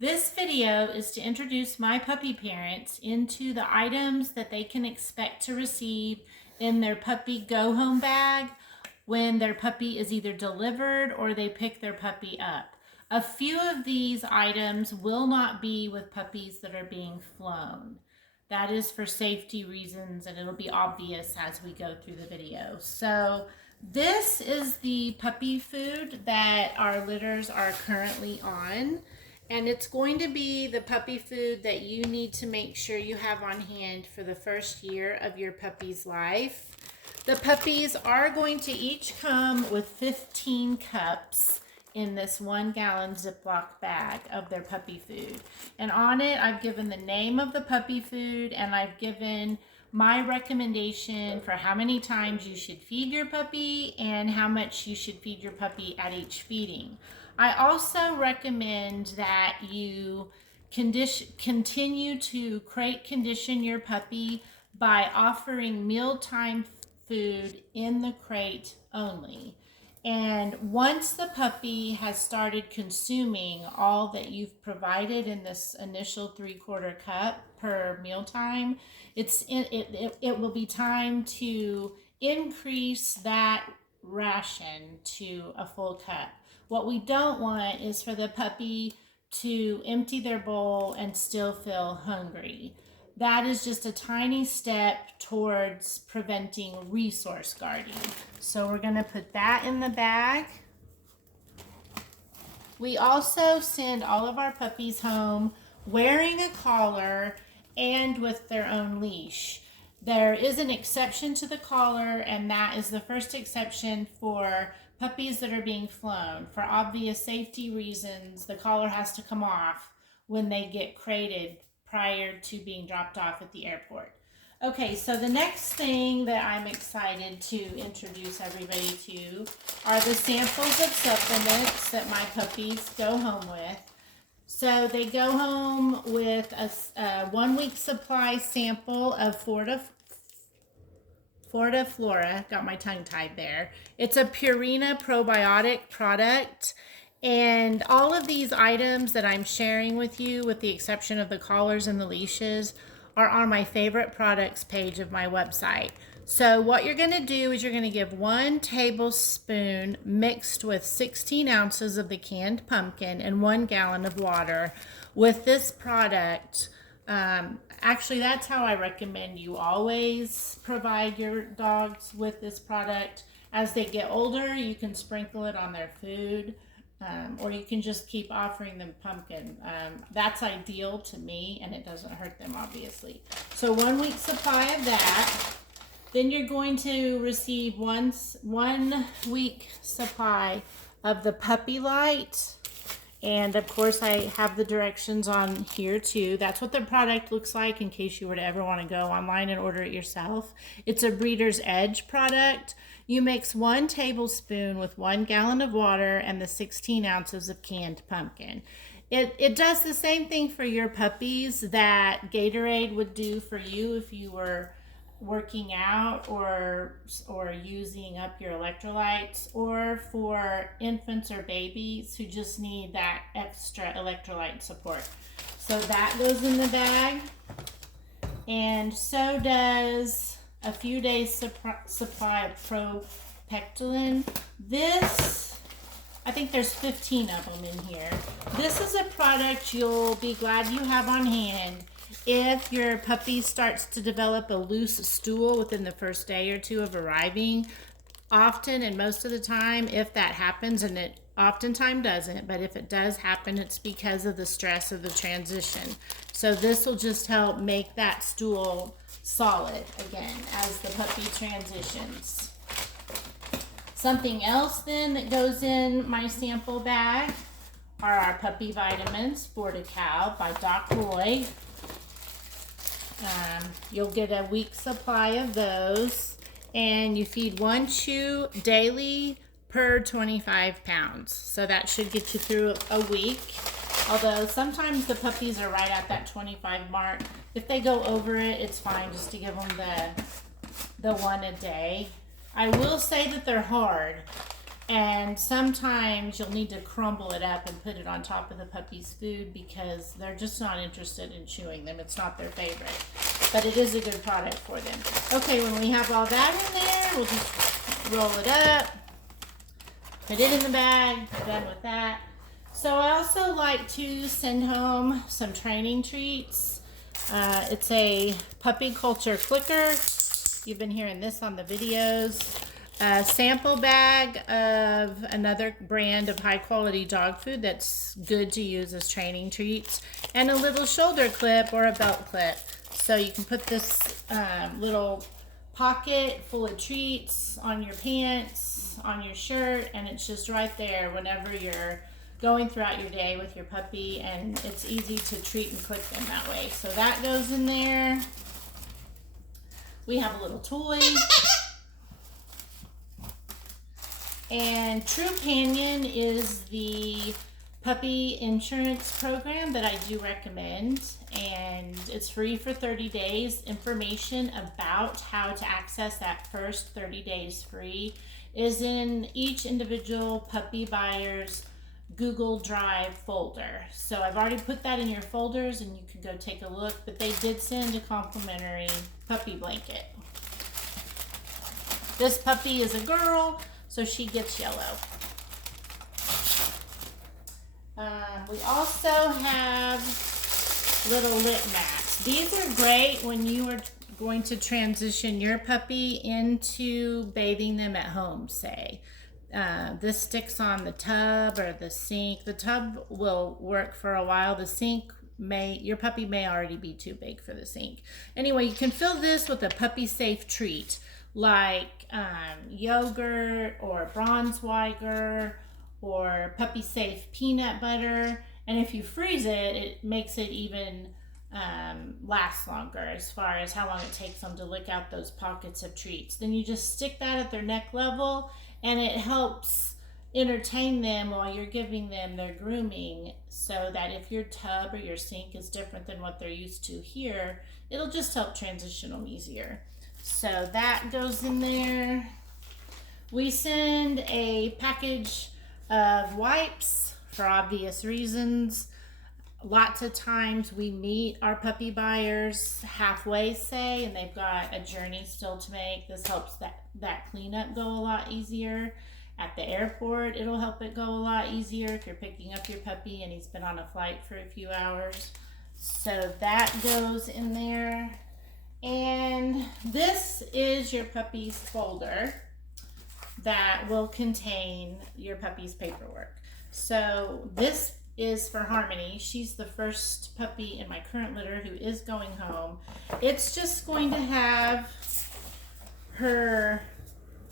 This video is to introduce my puppy parents into the items that they can expect to receive in their puppy go home bag when their puppy is either delivered or they pick their puppy up. A few of these items will not be with puppies that are being flown. That is for safety reasons, and it'll be obvious as we go through the video. So this is the puppy food that our litters are currently on. And it's going to be the puppy food that you need to make sure you have on hand for the first year of your puppy's life. The puppies are going to each come with 15 cups in this 1 gallon Ziploc bag of their puppy food. And on it, I've given the name of the puppy food, and I've given my recommendation for how many times you should feed your puppy and how much you should feed your puppy at each feeding. I also recommend that you continue to crate condition your puppy by offering mealtime food in the crate only. And once the puppy has started consuming all that you've provided in this initial 3/4 cup per mealtime, it will be time to increase that ration to a full cup. What we don't want is for the puppy to empty their bowl and still feel hungry. That is just a tiny step towards preventing resource guarding. So we're going to put that in the bag. We also send all of our puppies home wearing a collar and with their own leash. There is an exception to the collar, and that is the first exception for puppies that are being flown. For obvious safety reasons, the collar has to come off when they get crated prior to being dropped off at the airport. Okay, so the next thing that I'm excited to introduce everybody to are the samples of supplements that my puppies go home with. So they go home with a 1 week supply sample of Flora, got my tongue tied there. It's a Purina probiotic product. And all of these items that I'm sharing with you, with the exception of the collars and the leashes, are on my favorite products page of my website. So what you're going to do is you're going to give 1 tablespoon mixed with 16 ounces of the canned pumpkin and 1 gallon of water with this product. Actually, that's how I recommend you always provide your dogs with this product. As they get older, you can sprinkle it on their food. Or you can just keep offering them pumpkin. That's ideal to me, and it doesn't hurt them, obviously. So 1 week supply of that. Then you're going to receive 1 week supply of the Puppy Light. And of course, I have the directions on here too. That's what the product looks like in case you were to ever want to go online and order it yourself. It's a Breeder's Edge product. You mix 1 tablespoon with 1 gallon of water and the 16 ounces of canned pumpkin. It does the same thing for your puppies that Gatorade would do for you if you were working out or using up your electrolytes, or for infants or babies who just need that extra electrolyte support. So that goes in the bag, and so does a few days supply of Propectolin. This, I think there's 15 of them in here. This is a product you'll be glad you have on hand if your puppy starts to develop a loose stool within the first day or 2 of arriving. Often, and most of the time, if that happens, and it oftentimes doesn't, but if it does happen, it's because of the stress of the transition. So this will just help make that stool solid again as the puppy transitions. Something else then that goes in my sample bag are our puppy vitamins, Fortical by Doc Roy. You'll get a week supply of those, and you feed 1 chew daily per 25 pounds. So that should get you through a week. Although sometimes the puppies are right at that 25 mark. If they go over it, it's fine just to give them the 1 a day. I will say that they're hard. And sometimes you'll need to crumble it up and put it on top of the puppy's food because they're just not interested in chewing them. It's not their favorite, but it is a good product for them. Okay, when we have all that in there, we'll just roll it up, put it in the bag. We're done with that. So I also like to send home some training treats. It's a puppy culture clicker. You've been hearing this on the videos. A sample bag of another brand of high quality dog food that's good to use as training treats, and a little shoulder clip or a belt clip. So you can put this little pocket full of treats on your pants, on your shirt, and it's just right there whenever you're going throughout your day with your puppy, and it's easy to treat and click them that way. So that goes in there. We have a little toy. And True Companion is the puppy insurance program that I do recommend, and it's free for 30 days. Information about how to access that first 30 days free is in each individual puppy buyer's Google Drive folder. So I've already put that in your folders and you can go take a look, but they did send a complimentary puppy blanket. This puppy is a girl, so she gets yellow. We also have little lip mats. These are great when you are going to transition your puppy into bathing them at home, say. This sticks on the tub or the sink. The tub will work for a while. The sink your puppy may already be too big for the sink. Anyway, you can fill this with a puppy safe treat like yogurt or Braunschweiger or puppy safe peanut butter. And if you freeze it, it makes it even last longer as far as how long it takes them to lick out those pockets of treats. Then you just stick that at their neck level, and it helps entertain them while you're giving them their grooming, so that if your tub or your sink is different than what they're used to here, it'll just help transition them easier. So that goes in there. We send a package of wipes for obvious reasons. Lots of times we meet our puppy buyers halfway, say, and they've got a journey still to make. This helps that cleanup go a lot easier. At the airport, it'll help it go a lot easier if you're picking up your puppy and he's been on a flight for a few hours. So that goes in there. And this is your puppy's folder that will contain your puppy's paperwork. So this is for Harmony. She's the first puppy in my current litter who is going home. It's just going to have her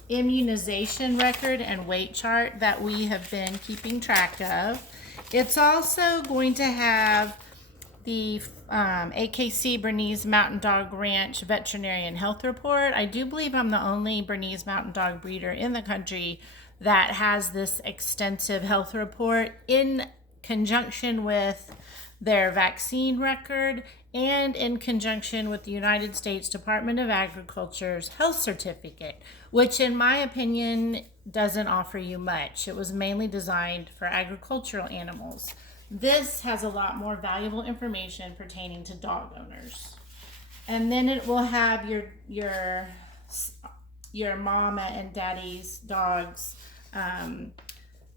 immunization record and weight chart that we have been keeping track of. It's also going to have the AKC Bernese Mountain Dog Ranch Veterinarian Health Report. I do believe I'm the only Bernese Mountain Dog breeder in the country that has this extensive health report in conjunction with their vaccine record and in conjunction with the United States Department of Agriculture's health certificate, which in my opinion doesn't offer you much. It was mainly designed for agricultural animals. This has a lot more valuable information pertaining to dog owners. And then it will have your mama and daddy's dogs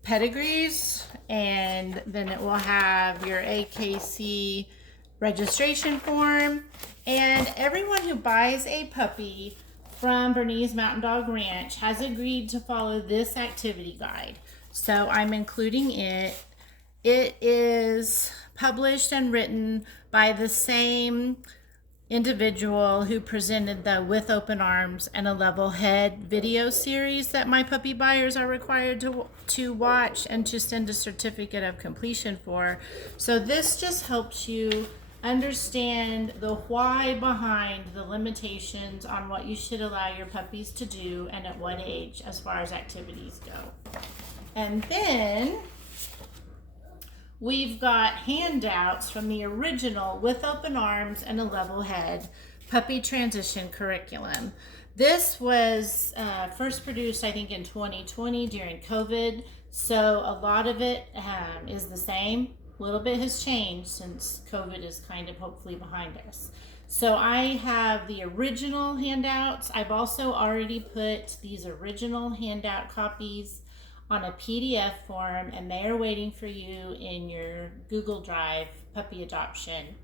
pedigrees, and then it will have your AKC registration form. And everyone who buys a puppy from Bernese Mountain Dog Ranch has agreed to follow this activity guide. So I'm including it. It is published and written by the same individual who presented the With Open Arms and a Level Head video series that my puppy buyers are required to watch and to send a certificate of completion for. So this just helps you understand the why behind the limitations on what you should allow your puppies to do and at what age as far as activities go. And then we've got handouts from the original With Open Arms and a Level Head puppy transition curriculum. This was first produced, I think, in 2020 during COVID. So a lot of it is the same. A little bit has changed since COVID is kind of hopefully behind us. So I have the original handouts. I've also already put these original handout copies on a PDF form, and they are waiting for you in your Google Drive puppy adoption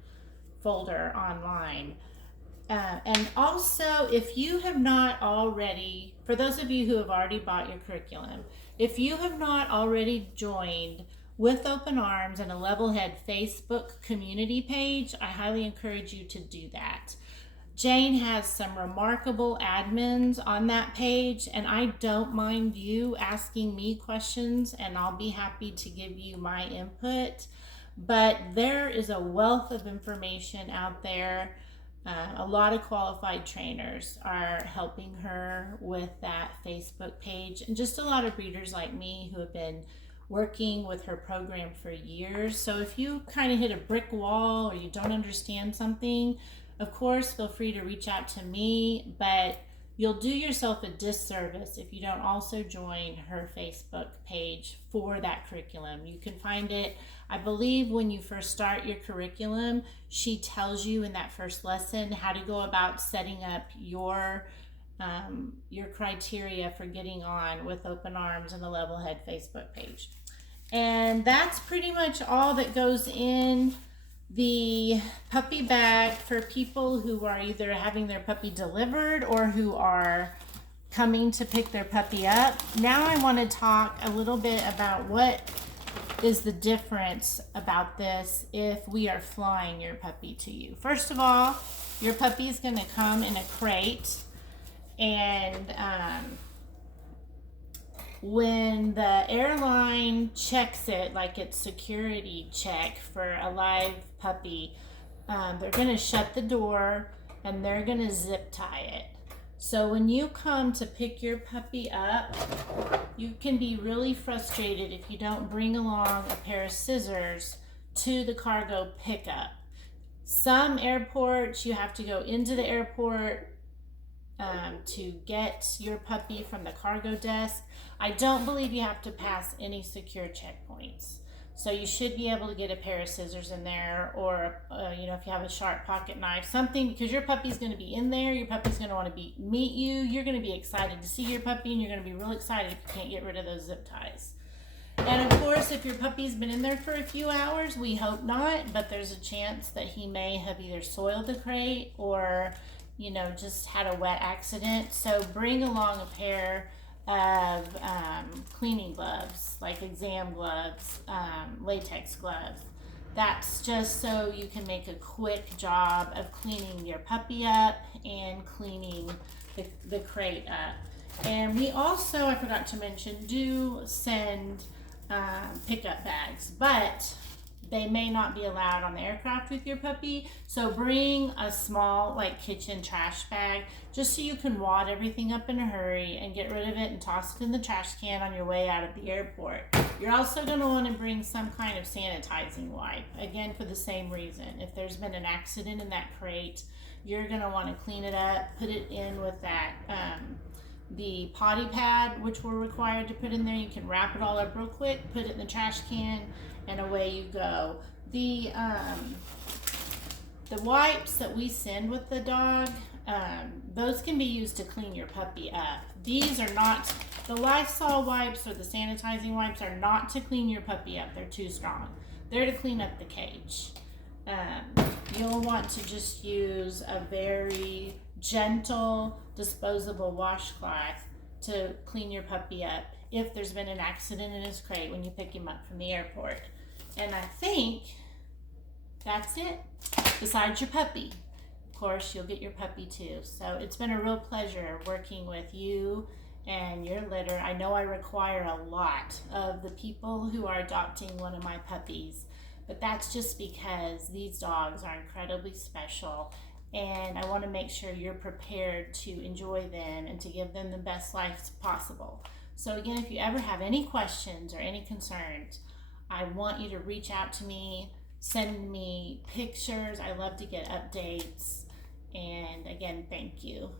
folder online. And also, if you have not already, for those of you who have already bought your curriculum, if you have not already joined with Open Arms and a Levelhead Facebook community page, I highly encourage you to do that. Jane has some remarkable admins on that page, and I don't mind you asking me questions, and I'll be happy to give you my input. But there is a wealth of information out there. A lot of qualified trainers are helping her with that Facebook page, and just a lot of breeders like me who have been working with her program for years. So if you kind of hit a brick wall or you don't understand something, of course, feel free to reach out to me, but you'll do yourself a disservice if you don't also join her Facebook page for that curriculum. You can find it, I believe, when you first start your curriculum. She tells you in that first lesson how to go about setting up your criteria for getting on with Open Arms and the Levelhead Facebook page. And that's pretty much all that goes in the puppy bag for people who are either having their puppy delivered or who are coming to pick their puppy up. Now I want to talk a little bit about what is the difference about this if we are flying your puppy to you. First of all, your puppy is going to come in a crate, and when the airline checks it, like it's security check for a live puppy, they're going to shut the door and they're going to zip tie it. So when you come to pick your puppy up, you can be really frustrated if you don't bring along a pair of scissors to the cargo pickup. Some airports, you have to go into the airport to get your puppy from the cargo desk. I don't believe you have to pass any secure checkpoints. So you should be able to get a pair of scissors in there, or if you have a sharp pocket knife, something, because your puppy's going to be in there. Your puppy's going to want to meet you. You're going to be excited to see your puppy, and you're going to be real excited if you can't get rid of those zip ties. And of course, if your puppy's been in there for a few hours, we hope not, but there's a chance that he may have either soiled the crate or just had a wet accident. So bring along a pair of cleaning gloves, like exam gloves, latex gloves. That's just so you can make a quick job of cleaning your puppy up and cleaning the crate up. And we also, I forgot to mention, do send pickup bags, but they may not be allowed on the aircraft with your puppy. So bring a small, like, kitchen trash bag, just so you can wad everything up in a hurry and get rid of it and toss it in the trash can on your way out of the airport. You're also going to want to bring some kind of sanitizing wipe, again, for the same reason. If there's been an accident in that crate, you're going to want to clean it up, put it in with that the potty pad, which we're required to put in there. You can wrap it all up real quick, put it in the trash can, and away you go. The wipes that we send with the dog, those can be used to clean your puppy up. These are not, the Lysol wipes or the sanitizing wipes are not to clean your puppy up. They're too strong. They're to clean up the cage. You'll want to just use a very gentle disposable washcloth to clean your puppy up if there's been an accident in his crate when you pick him up from the airport. And I think that's it, besides your puppy. Of course, you'll get your puppy too. So it's been a real pleasure working with you and your litter. I know I require a lot of the people who are adopting one of my puppies, but that's just because these dogs are incredibly special, and I want to make sure you're prepared to enjoy them and to give them the best life possible. So again, if you ever have any questions or any concerns, I want you to reach out to me, send me pictures. I love to get updates. And again, thank you.